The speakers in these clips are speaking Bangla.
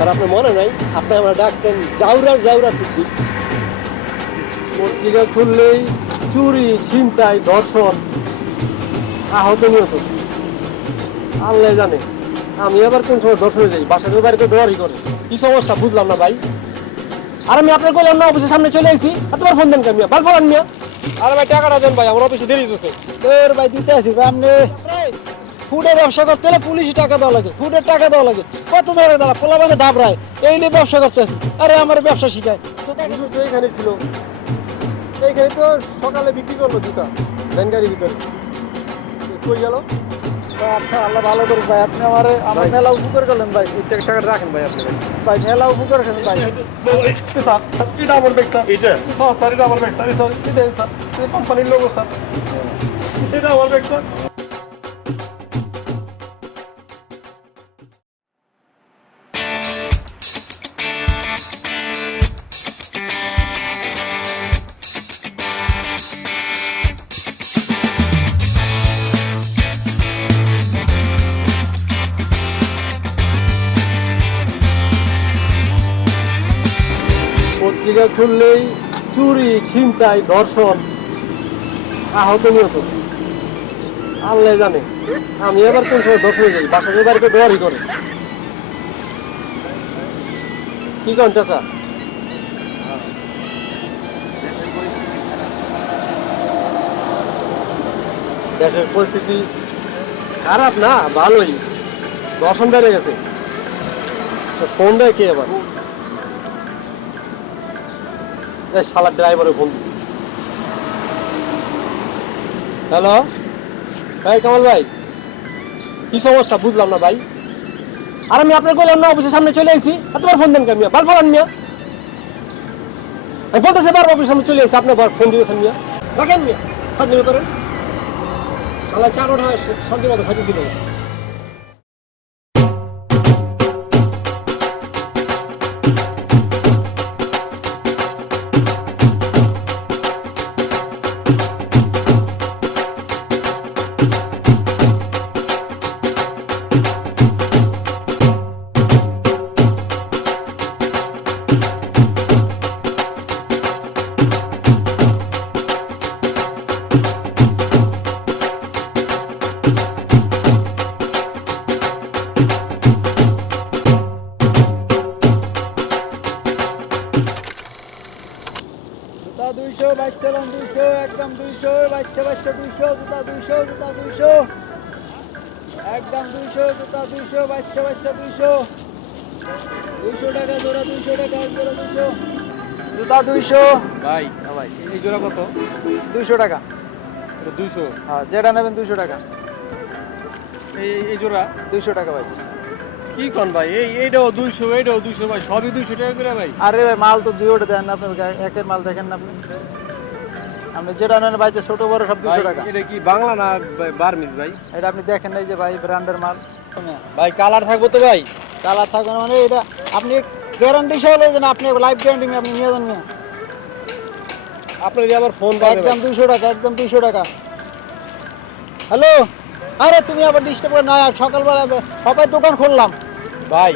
আর আপনার মনে নাই আপনি আমরা ডাকতেন জাউরার জাউরা সিদ্দিক। পত্রিকা খুললেই চুরি, ছিনতাই, ধর্ষণ, আহত নিহত। আল্লাহ জানে আমি আবার কোন সময় ধর্ষণে যাই, বাসাতে বাড়িতে ডরাই করে। কি সমস্যা বুঝলাম না ভাই। আর আমি আপনার কইলাম না অফিসের সামনে চলে আসি, এতবার ফোন দেন কামিয়া বাল ফলান মিয়া। আরে ভাই টাকাটা দেন ভাই, আমার অফিসে দেরি হচ্ছে। তোর ভাই দিতে আসি ভাই। আপনি ফুডের ব্যবসা করতে হলে পুলিশি টাকা দেওয়া লাগে, ফুডের টাকা দেওয়া লাগে। কত ধরে দাঁড়া পোলা মানে দাবড়ায় এই নিয়ে ব্যবসা করতে আসি। আরে আমার ব্যবসা শিখায় তো এইখানে ছিল, এইখানে তো সকালে বিক্রি করলো জুতা ভ্যান গাড়ির ভিতরে। কই গেল আপনার? আল্লাহ ভালো করুক ভাই, আপনি আমার মেলা উপকার করলেন ভাই। টাকাটা রাখেন ভাই, আপনি ভাই মেলা উপকার করেন ভাই। স্যার এটা আমার ব্যাগটা। এটা স্যার এটা আমার ব্যাগটা। স্যার এটা স্যার কোম্পানির লোগো স্যার, এটা আমার ব্যাগটা। পত্রিকা খুললেই চুরি, ছিনতাই, ধর্ষণ, আহত নিহত। আল্লাহ জানে আমি আবার কোন সময় ধর্ষণে যাই, বাসাতে বাড়িতে ডরাই করে। কি কন চাচা? দেশের পরিস্থিতি খারাপ না, ভালোই। ধর্ষণ বেড়ে গেছে। ফোন দেয় কে আবার? শালার ড্রাইভারে ফোন দিছি। হ্যালো ভাই, কামাল ভাই কি সমস্যা বুঝলাম না ভাই। আর আমি আপনার কইলাম না অফিসের সামনে চলে আসি, এতবার ফোন দেন মিয়া বাল ফলান মিয়া। আমি বলতেছি বারবার অফিসের সামনে চলে আসি, আপনি ফোন দিয়েছেন মিয়া। রাখেন মিয়া, হাত নেমে করেন। শালা 4 ওঠা শান্তি মতো খাইতে দিল না। জুতা 200, বাইক চালান 200, একদম 200, বাচ্চা 200, জুতা 200, জুতা 200, একদম 200, জুতা 200, বাচ্চা 200, 200 টাকা জোড়া, 200 টাকা জোড়া, 200 জুতা 200 ভাই। ভাই এই জোড়া কত? 200 টাকা। 200? হ্যাঁ, যেটা নেবেন 200 টাকা। এই জোড়া 200 টাকা ভাই। কি কোন ভাই? এইটাও 200, এইটাও 200 ভাই, সবই 200 টাকা করে ভাই। আরে ভাই মাল তো দুইটা দেন না, আপনি একের মাল দেখেন না আপনি। আপনি যেটা নেন ভাই, ছোট বড় সব 200 টাকা। এটা কি বাংলা না বার্মিজ ভাই? এটা আপনি দেখেন নাই যে ভাই ব্র্যান্ডের মাল। ভাই কালার থাকবো তো ভাই? কালার থাকবে না মানে এটা আপনি গ্যারান্টি সহ লইছেন, আপনি লাইফ গ্যারান্টি আপনি নিয়ে যান না। আপনি যে আবার ফোন পাবেন একদম 200 টাকা, একদম 200 টাকা। হ্যালো, আরে তুমি আবার ডিস্টার্ব করে না, সকালবেলা সবাই দোকান খুললাম ভাই।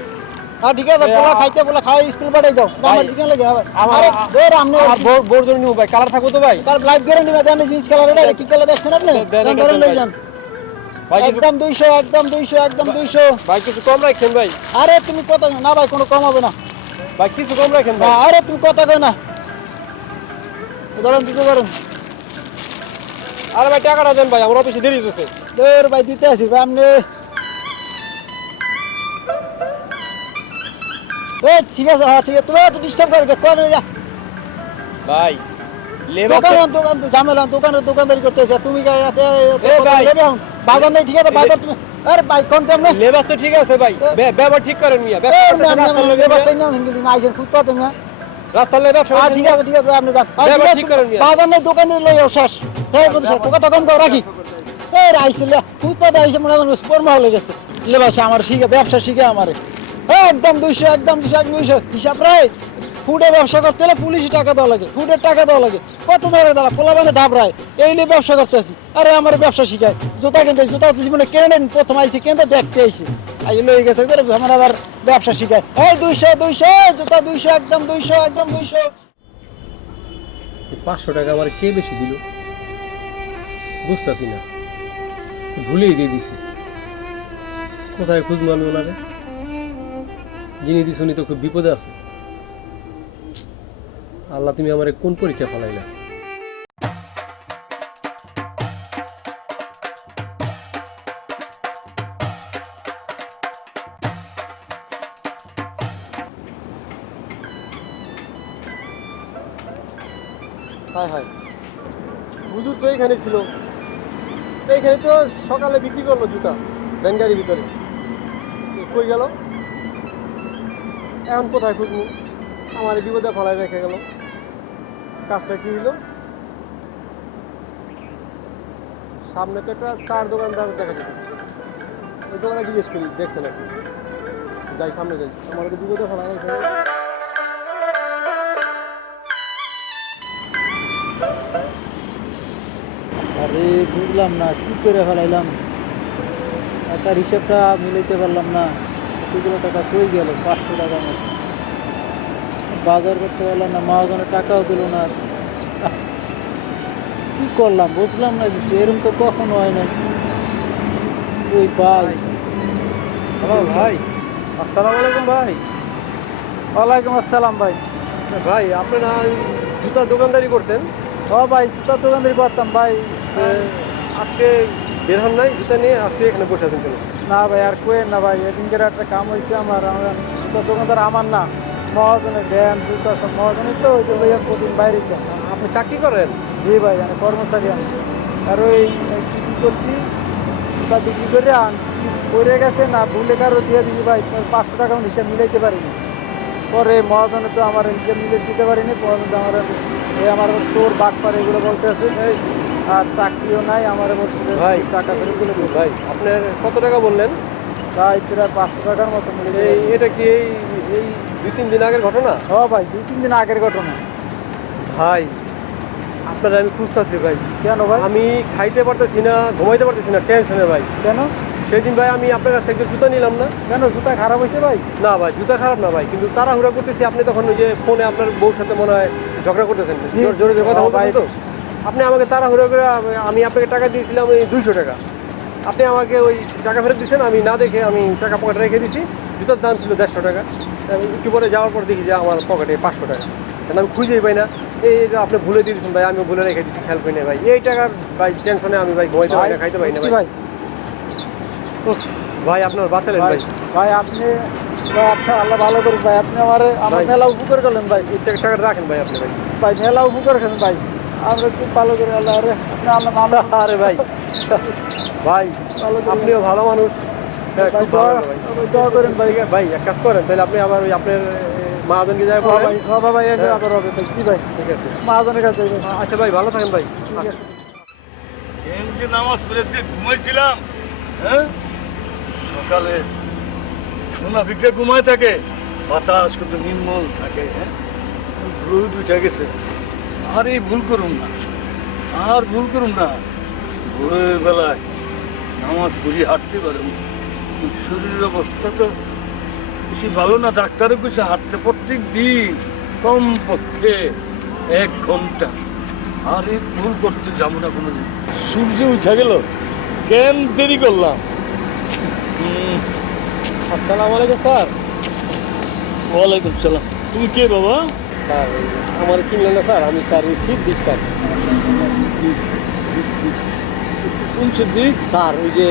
হ্যাঁ ঠিক আছে, পোলা খাইতে বলে খাওয়াই স্কুল পাঠাই দাও। আমার দিকে লাগে ভাই। আরে ধর আপনি আর বোর জন্য নিও ভাই, কালার থাকবো তো ভাই? কালার লাইফ গ্যারান্টি না দেন, জিন্স কালার এটা কি কালার দেখছেন আপনি? ধরে লই যান ভাই। একদম 200, একদম 200, একদম 200 ভাই। কিছু কম রাখেন ভাই। আরে তুমি কত না ভাই, কোনো কম হবে না ভাই, কিছু কম রাখেন ভাই। আরে তুমি কত কই না, ধরেন 200 করেন। আরে ভাই টাকাটা দেন ভাই, আমার অফিসে দেরি হচ্ছে। তোর ভাই দিতে আসি ভাই। আপনি ঠিক আছে, হ্যাঁ ঠিক আছে, তুমি এত ডিস্টার্ব করে কোন ভাই? দোকান ঝামেলা, দোকানদারি করতেছে তুমি বাজার নেই। ঠিক আছে বাজার তুমি, আরে ভাই কোন টাইম নেই। লেবাস তো ঠিক আছে ভাই, ব্যবহার ঠিক করেন মিয়া। আইছেন খুব পাতে মিয়া রাস্তার লেবাস। ঠিক আছে ঠিক আছে, আপনি যান, ব্যবহার ঠিক করেন মিয়া। বাজার নেই, দোকান দিয়ে লই শেষ। এই বলছে কথা কম কর রাখি। এই আইছিল খুব পাতে আইছে, মনে হয় সুপার মহল হয়ে গেছে। লেবাস আমার শিখে, ব্যবসা শিখে আমারে। একদম 200, একদম 200, একদম 200 হিসাব রে। ফুডে ব্যবসা করতে হলে পুলিশি টাকা দেওয়া লাগে, ফুডের টাকা দেওয়া লাগে। কত ধরে দাঁড়া পোলা মানে দাবড়ায় এই নিয়ে ব্যবসা করতে আসি। আরে আমার ব্যবসা শিখায়, জুতা কিনতে, জুতা জীবনে কেনে নেন, প্রথম আইসি কেনতে দেখতে আইসি। লয়ে গেছে আমার আবার ব্যবসা শিখায়। এই 200 জুতা 200 একদম 200 একদম 200। 500 টাকা আমার কে বেশি দিল বুঝতেছি না, ভুলেই দিয়ে দিছি। কোথায় খুঁজবো আমি ওনারে? যিনি দিস উনি তো খুব বিপদে আছে। আল্লাহ, তুমি আমার কোন পরীক্ষা ফেলাইলা? হায় হায়, হুজুর তো এইখানে ছিল, এইখানে তো সকালে বিক্রি করলো জুতা ভ্যান গাড়ির ভিতরে। কই গেল? এখন কোথায় খুঁজবো? আমার এই বিপদে ফেলায় রেখে গেল। কাজটা কি হইল? সামনে তো একটা চার দোকানদার দেখা যেত, ওই দোকানে জিজ্ঞেস করি দেখছে নাকি। যাই সামনে যাই, আমার তো বিপদে ফেলা রেখে গেল। আরে বুঝলাম না কি করে ফেলাইলাম, টাকার হিসাবটা মিলাইতে পারলাম না। কতগুলো টাকা কই গেল? 500 টাকা মতো। বাজার করতে পারলাম না, মহাজনের টাকাও দিল না। আহ, কি করলাম বুঝলাম না কিছু, এরকম তো কখনো হয় না। ওই ভাই, হ্যালো ভাই, আসসালামু আলাইকুম ভাই। ওয়ালাইকুম আসসালাম ভাই। ভাই আপনি না জুতা দোকানদারি করতেন? ও ভাই, জুতার দোকানদারি করতাম ভাই। আজকে বের হন নাই জুতা নিয়ে? আজকে এখানে বসে আছেন কেন? না ভাই আর কোয়েন না ভাই, এদিনকের একটা কাম হয়েছে আমার। জুতার দোকানদার আমার না, মহাজনের ব্যায়াম জুতা সব মহাজনের, তো ওই লইয়া প্রতিদিন বাইরে যাই। আপনি চাকরি করেন? জি ভাই, আমি কর্মচারী আমি। আর ওই কি করছি, জুতা বিক্রি করে পড়ে গেছে না, ভুলে কারো দিয়ে দিয়েছি ভাই। 500 টাকা আমি হিসাব মিলাইতে পারিনি। পরে মহাজনে তো আমার হিসাব মিলে দিতে পারিনি। মহাজন তো আমার আমার চোর বাটপার এগুলো বলতেছে, আর চাকরিও নাই। আমার বলছে যে ভাই টাকা ফেরত দিলে দেবো। ভাই আপনার কত টাকা বললেন? তাই প্রায় 500 টাকার মতো মিলে। এটা কি এই এই 2-3 দিন আগের ঘটনা? ও ভাই, 2-3 দিন আগের ঘটনা। ভাই আপনারা আমি খুঁজতেছি ভাই। কেন ভাই? আমি খাইতে পারতেছি না, ঘুমাইতে পারতেছি না টেনশনে ভাই। কেন? সেদিন ভাই আমি আপনার কাছ থেকে জুতা নিলাম না। কেন জুতা খারাপ হয়েছে ভাই? না ভাই জুতা খারাপ না ভাই, কিন্তু তাড়াহুড়া করতেছি। আপনি তখন ওই যে ফোনে আপনার বউর সাথে মনে হয় ঝগড়া করতেছেন, জোরে জোরে কথা বলতেছেন তো। আপনি আমাকে তাড়াহুড়া করে, আমি আপনাকে টাকা দিয়েছিলাম ওই 200 টাকা। আপনি আমাকে ওই টাকা ফেরত দিচ্ছেন, আমি না দেখে আমি টাকা পকেটে রেখে দিছি। জুতার দাম ছিল 150 টাকা। আমি একটু পরে যাওয়ার পর দেখি যে আমার পকেটে 500 টাকা। কেন আমি খুঁজেই পাই না। এই যে আপনি ভুলে দিয়ে দিচ্ছেন ভাই, আমি ভুলে রেখে দিচ্ছি, খেয়াল করি না ভাই। এই টাকার ভাই টেনশনে আমি ভাই ঘুমাইতে পারি না, খাইতে পারি না ভাই। উফ, ভাই আপনার বাঁচালেন ভাই। ভাই আপনি, ভাই আপনার আল্লাহ ভালো করুন ভাই। আপনি আমার ভাই। মেলা উপকার করলেন ভাই। এই টাকাটা রাখেন ভাই আপনি ভাই। ভাই মেলা উপকার করেন ভাই, আমরা খুব ভালো করে। আল্লাহ রে, আপনি আল্লাহ ভালো। আরে ভাই ভাই ভালো করে। আপনিও ভালো মানুষ। হ্যাঁ, ভাই খুব ভালো ভাই। দোয়া করেন ভাই। ঠিক আছে ভাই, এক কাজ করেন তাহলে, আপনি আবার ওই আপনার মহাজনকে যাই হ্যাঁ বলেন। ভাই, হ্যাঁ ভাই, হ্যাঁ। আবার হবে ভাই। জি ভাই, ঠিক আছে, মহাজনের কাছে যাই ভাই। আচ্ছা ভাই ভালো থাকেন ভাই। ঠিক আছে। যে নামাজ পড়েছে ঘুমাইছিলাম, হ্যাঁ সকালে মুনাফিকরা ঘুমায় থাকে, বাতাস কত নির্মল থাকে, হ্যাঁ রোদ উঠে গেছে। আর এই ভুল করুন না, আর ভুল করুন না। ভোরের বেলায় নামাজ পড়ি হাঁটতে পারুন, শরীরের অবস্থা তো বেশি ভালো না। ডাক্তারও কিছু হাঁটতে প্রত্যেক দিন কমপক্ষে 1 ঘন্টা। আর এই ভুল করতে যাবো না কোনোদিন। সূর্য উঠে গেল, কেন দেরি করলাম? আসসালামু আলাইকুম স্যার। ওয়ালাইকুম সালাম। তুমি কে বাবা? স্যার আমার চিনলেন না স্যার? আমি স্যার ওই সিদ্দিক স্যার। কোন সিদ্দিক? স্যার ওই যে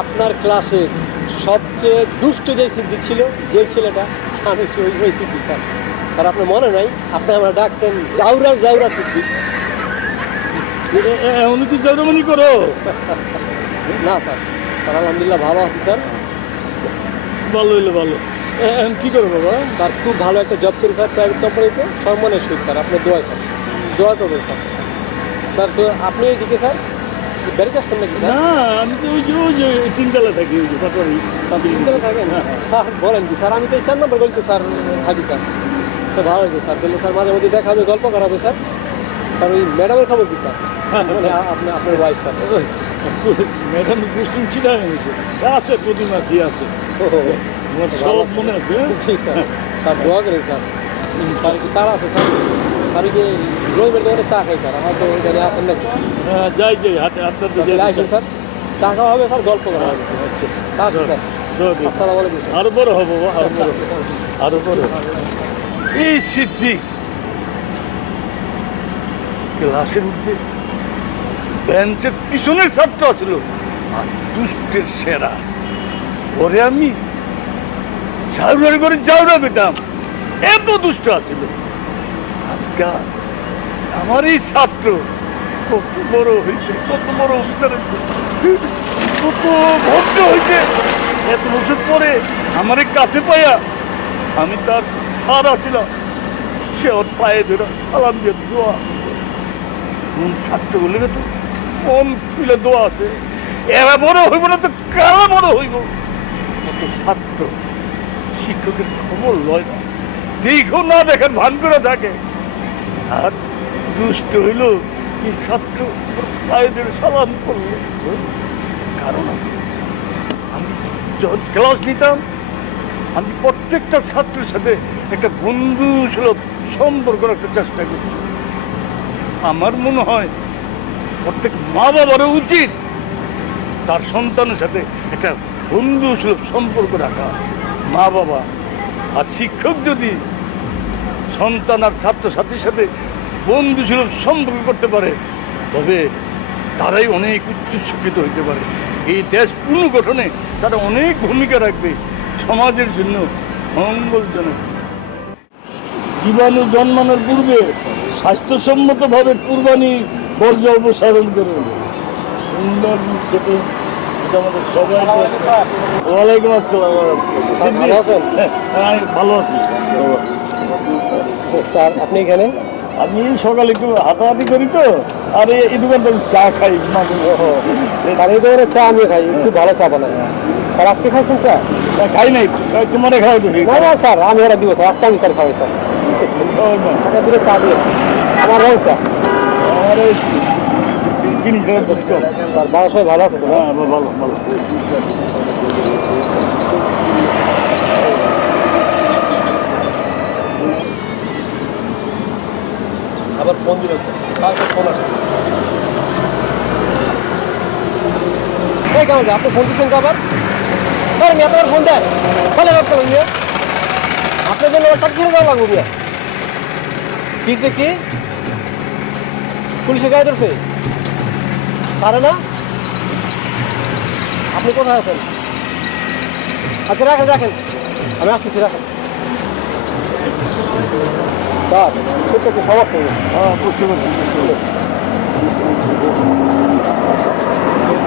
আপনার ক্লাসে সবচেয়ে দুষ্ট যে সিদ্দিক ছিল, যে ছেলেটা, আমি ওই সিদ্দিক স্যার। স্যার আপনার মনে নাই? আপনি আমরা ডাকতেন জাউরা সিদ্দিক। এমন কি জরমানি করো? না স্যার, স্যার আলহামদুলিল্লাহ ভালো আছি স্যার। ভালো হইলো ভালো। এখন কি করো বাবা? স্যার খুব ভালো একটা জব করি স্যার, প্রাইভেট কোম্পানিতে, সম্মানের সহিত স্যার। আপনার দোয়া স্যার, দোয়া করবেন স্যার। স্যার তো আপনি এইদিকে স্যার বেড়াতে আসতেন নাকি স্যার? না, আমি তো ওই যে 3 তলা থাকি, ওই যে পাটোয়ারি। চিন্তা থাকেন স্যার? বলেন কি স্যার? আমি তো এই 4 নম্বর গলিতে স্যার থাকি স্যার। তো ভালো হয়েছে স্যার, বললে স্যার মাঝে মধ্যে দেখা হবে, গল্প করা হবে স্যার। স্যার ওই ম্যাডামের খবর কি স্যার? মানে আপনার ওয়াইফ স্যার। ম্যাডাম কোশ্চেন ছিল আছে প্রতিমাসই আছে আমার সব মনে আছে হ্যাঁ? জি স্যার স্যার দোয়া করেন স্যার স্যার কি তারা আছে স্যার স্যার কি রবিবার দোকানে চা খাই স্যার আমার তো ওইখানে আসেন নাকি হ্যাঁ, যাই যাই হাতে হাতটা তো যাই আসেন স্যার চা খাওয়া হবে স্যার গল্প করা হবে আচ্ছা আসি স্যার আসসালামু আলাইকুম স্যার। আরো বড় হবো আরো বড় হবো, আরো বড় হবো। এই সিদ্দিক ক্লাসের মধ্যে বেঞ্চের পিছনের ছাত্র ছিল আর দুষ্টের সেরা ওরে আমি ঝাউরারি করে ঝাউরা পেতাম এত দুষ্ট আছিল আজকাল আমার এই ছাত্র কত বড় হয়েছে কত বড় অফিসার হয়েছে কত ভদ্র হয়েছে এত বছর পরে আমার এই কাছে পাইয়া আমি তার ছাড়া ছিলাম সে ওর পায়ে ধরে সালাম দিয়ে দোয়া কোন ছাত্র বলে না তো কোন পিলে দোয়া আছে এরা বড় হইব না তো কারা বড় হইব কত ছাত্র শিক্ষকের খবর লয় না দীর্ঘ না দেখেন ভান করে থাকে আর দুষ্ট হইল এই ছাত্র ওর পায়ে ধরে সালাম করলো কারণ আছে আমি যখন ক্লাস নিতাম আমি প্রত্যেকটা ছাত্রের সাথে একটা বন্ধু সুলভ সম্পর্ক রাখতে চেষ্টা করছি আমার মনে হয় প্রত্যেক মা বাবারও উচিত তার সন্তানের সাথে একটা বন্ধু সুলভ সম্পর্ক রাখা মা বাবা আর শিক্ষক যদি সন্তান আর ছাত্রছাত্রীর সাথে বন্ধু সুলভ সম্পর্ক করতে পারে তবে তারাই অনেক উচ্চ শিক্ষিত হইতে পারে এই দেশ পুনর্গঠনে তারা অনেক ভূমিকা রাখবে সমাজের জন্য মঙ্গলজনক জীবাণু জন্মানোর পূর্বে স্বাস্থ্যসম্মতভাবে কুরবানি বর্জ্য অপসারণ করুন সুন্দর সেটা এটা আমাদের সবাই ওয়ালাইকুম আসসালাম ভালো আছেন? হ্যাঁ, আমি ভালো আছি স্যার আপনি এখানে আমি সকালে একটু হাঁটাহাঁটি করি তো আর এই দোকানটা চা খাই মাঝে আর এই দোকানে চা আমি খাই একটু ভালো চা বানাই স্যার আজকে খাইছেন চা খাই নাই তোমার খাওয়া তো না না স্যার আমি ওরা দিব স্যার আজকে আমি স্যার খাওয়াই স্যার আপনার দূরে চা দিয়ে আমার রং চা আমার এই চিনি খাওয়ার দরকার স্যার বাবা সবাই ভালো আছে তো না? হ্যাঁ ভালো ভালো আবার ফোন দিল কার ফোন আসে এই কেমন আপনি ফোন দিচ্ছেন তো আবার স্যার আমি এতবার ফোন দেন ফলে রাখতে হবে মিয়া আপনার জন্য চাকরি ছেড়ে দেওয়া লাগবে মিয়া ফিরছে কি পুলিশে গায়ে ধরছে ছাড়ে না আপনি কোথায় আছেন আচ্ছা রাখেন রাখেন আমি আসতেছি রাখেন স্যার ছোট্ট একটু সমস্যা নেই হ্যাঁ বুঝতে পারছি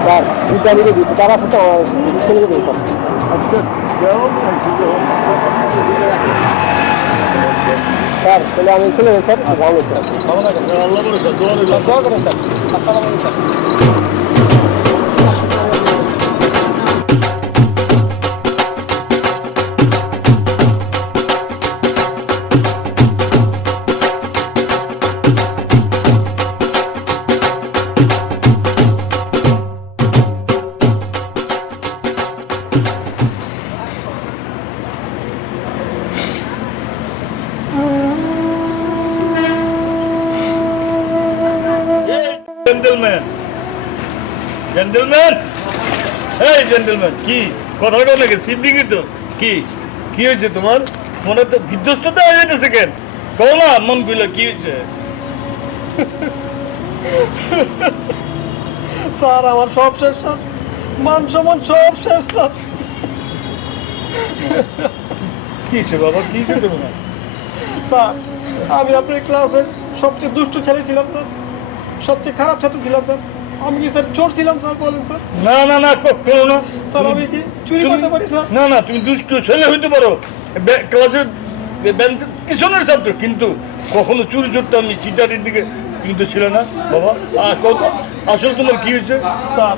স্যার দুধটা নিয়ে দিচ্ছি তার আছে তো ছেলে দেবো স্যার আচ্ছা যাও স্যার তাহলে আমি চলে যাই স্যার ভালো স্যার ভালো থাকেন আল্লাহ বলে স্যার দোয়া রইল। দোয়া করেন স্যার আসসালামু আলাইকুম স্যার জেন্টলম্যান জেন্টলম্যান এই জেন্টলম্যান কি কথাটা নাকি সিদ্দিকি তো কি কি হয়েছে তোমার মনে তো বিধ্বস্ততা হয়ে যেতেছে কেন কও না মন গুলো কি হয়েছে স্যার আমার সব শেষ স্যার মান সম্মান সব শেষ স্যার কি হয়েছে বাবা কি হয়েছে তোমার স্যার আমি আপনার ক্লাসের সবচেয়ে দুষ্ট ছেলে ছিলাম স্যার সবচেয়ে খারাপ ছাত্র ছিলাম স্যার আমি কি স্যার চোর ছিলাম স্যার বলেন স্যার না না না কখনো না স্যার আমি কি চুরি করতে পারি স্যার না না তুমি দুষ্ট ছেলে হইতে পারো ক্লাসের বেঞ্চের পিছনের ছাত্র কিন্তু কখনো চুরি চোরটা আমি চিটারির দিকে কিন্তু ছিল না বাবা কত আসলে তোমার কি হয়েছে স্যার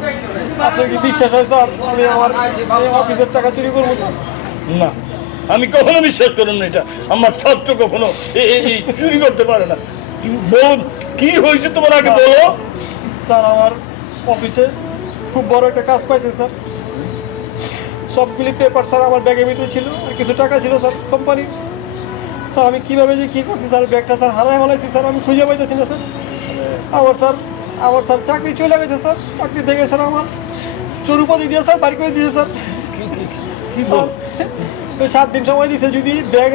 আপনার কি বিশ্বাস হয় স্যার আমি আমার অফিসের টাকা চুরি করবো স্যার না আমি কখনো বিশ্বাস করুন না এটা আমার ছাত্র কখনো এই চুরি করতে পারে না তুমি বল কি হয়েছে তোমার আগে বলো স্যার আমার অফিসে খুব বড় একটা কাজ পাইছে স্যার। সবগুলি পেপার স্যার আমার ব্যাগের ভিতরে ছিল, আর কিছু টাকা ছিল স্যার কোম্পানি। স্যার আমি কীভাবে যে কী করছি স্যার, ব্যাগটা স্যার হারাই ফেলাইছি স্যার, আমি খুঁজে পাইতেছি না স্যার। আমার স্যার চাকরি চলে গেছে স্যার। চাকরি থেকে স্যার আমার চোর উপাধি দিয়ে স্যার বাড়ি করে দিয়েছে স্যার। কি স্যার ওই 7 দিন সময় দিয়েছে, যদি ব্যাগ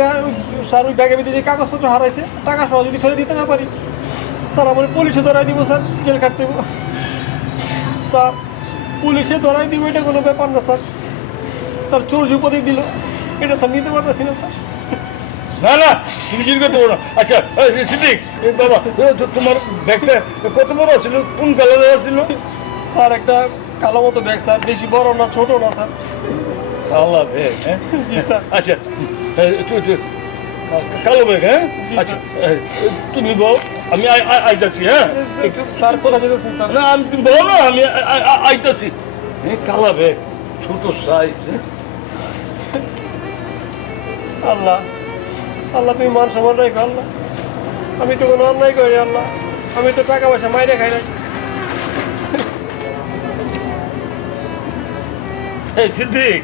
স্যার ওই ব্যাগের ভিতরে যে কাগজপত্র হারাইছে টাকা সহ যদি ফেলে দিতে না পারি স্যার, আমার পুলিশে ধরাই দিব স্যার, জেল কাটতে দেবো স্যার। পুলিশে ধরাই দিব এটা কোনো ব্যাপার না স্যার। স্যার চোর উপাধি দিল, এটা স্যার নিতে পারতেছি না স্যার। না না, তুমি জিজ্ঞেস করতে পারো না। আচ্ছা সিদ্দিক, এই বাবা তোমার ব্যাগটা কত বড় ছিল, কোন কালারের ছিল? স্যার একটা কালো মতো ব্যাগ স্যার, বেশি বড় না ছোট না স্যার। আল্লাহ ব্যাগ, হ্যাঁ? জি স্যার। আচ্ছা কালো ব্যাগ, হ্যাঁ? জি, আচ্ছা তুমি বল, আমি আইতাছি, হ্যাঁ? স্যার কোথায় যেতেছেন স্যার? না আমি তুমি বল না, আমি আইতাছি। হ্যাঁ, কালা ব্যাগ, ছোট সাইজ। আল্লাহ আল্লাহ তুমি মান সম্মান রাখো আল্লাহ। আমি তো কোনো অন্যায় করি আল্লাহ, আমি তো টাকা পয়সা মাইরে খাই নাই। এই সিদ্দিক,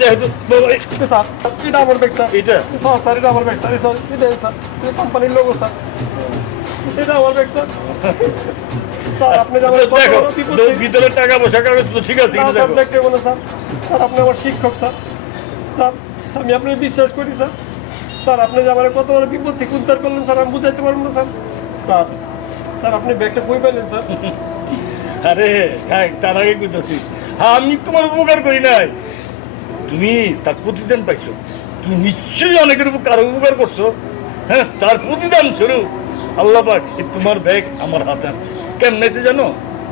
দেখো বাবা, স্যার এটা আমার ব্যাগ স্যার। এটা হ্যাঁ স্যার এটা আমার ব্যাগ স্যার। স্যার এটা স্যার, এটা কোম্পানির লোগো স্যার, এটা আমার ব্যাগ স্যার। স্যার আপনি যে আমার কত দেখো বড় বিপদ থেকে- ভিতরে টাকা পয়সা কাগজ তো ঠিক আছে, না, কিন্তু স্যার দেখো। দেখতে বলো স্যার। স্যার আপনি আমার শিক্ষক স্যার। স্যার আমি আপনাকে বিশ্বাস করি স্যার। স্যার আপনি যে আমার কত বড় বিপদ থেকে উদ্ধার করলেন স্যার, আমি বুঝাইতে পারবো না স্যার। স্যার স্যার আপনি ব্যাগটা কই পাইলেন স্যার? আরে হ্যাঁ, তার আগে কইতাছি, হ্যাঁ আমি তোমার উপকার করি নাই, তুমি তার প্রতিদান পাইছো। তুমি নিশ্চয়ই অনেকের উপর কারো উপকার করছো, হ্যাঁ, তার প্রতিদান স্বরূপ আল্লাহ পাক এই তোমার ব্যাগ আমার হাতে আছে। কেমন আছে জানো?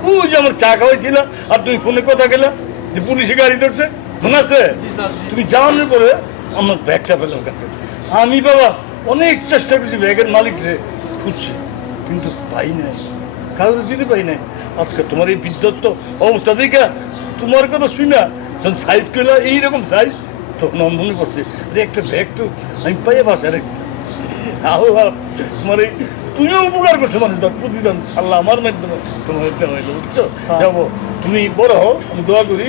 ওই যে আমার চা খাওয়াইছিল, আর তুমি ফোনে কথা গেলা যে পুলিশে গাড়ি ধরছে, মনে আছে? জি স্যার জি। তুমি জানানোর পরে আমার ব্যাগটা পেলাম কাছে। আমি বাবা অনেক চেষ্টা করছি ব্যাগের মালিকরে খুঁজছি, কিন্তু পাই নাই, কারোর দিতে পাই নাই। আজকে তোমার এই বিধ্বস্ত অবস্থা দেখে তোমার কথা শুই না, যখন সাইজ করলে এইরকম সাইজ, তখন আমার মনে পড়ছে যে একটা ব্যাগ তো আমি পাইয়ে বাসায় রাখছি। আল্লাহ তোমার এই তুমিও উপকার করছো, মানুষ তার প্রতিদান আল্লাহ আমার মাধ্যমে তোমার দেওয়া হইলো, বুঝছো? যাবো, তুমি বড় হও, আমি দোয়া করি।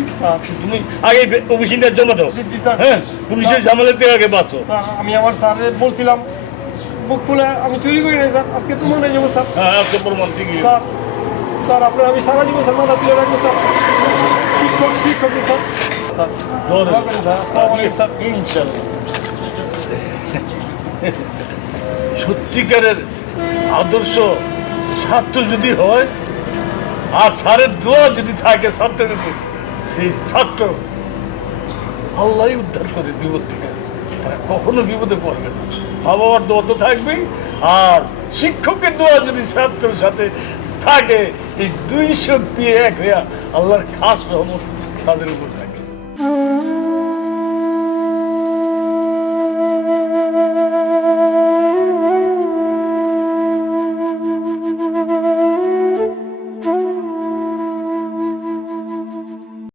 তুমি আগে অফিসিনটা জমা দাও, জি, জি, স্যার। হ্যাঁ, পুলিশের ঝামেলার থেকে আগে বাঁচো। স্যার আমি আমার স্যারের বলছিলাম বুক ফুলে আমি চুরি করি নাই স্যার, আজকে প্রমাণ হয়ে যাবো স্যার। হ্যাঁ, আজকে প্রমাণ ঠিকই। স্যার স্যার আপনার আমি সারা জীবন স্যার মাথা তুলে রাখবো স্যার। শিক্ষকই স্যার। স্যার দোয়া দোয়া করেন স্যার। আসসালামু আলাইকুম স্যার। ইনশাআল্লাহ। সত্যিকারের আদর্শ ছাত্র যদি হয় আর স্যারের দোয়া যদি থাকে ছাত্রের উপর, সেই ছাত্র আল্লাহ উদ্ধার করে বিপদ থেকে, তারা কখনো বিপদে পড়বে না। মা বাবার দোয়া তো থাকবেই, আর শিক্ষকের দোয়া যদি ছাত্রের সাথে থাকে, এই দুই শক্তি এক হইয়া আল্লাহর খাস রহমত তাদের উপর থাকে।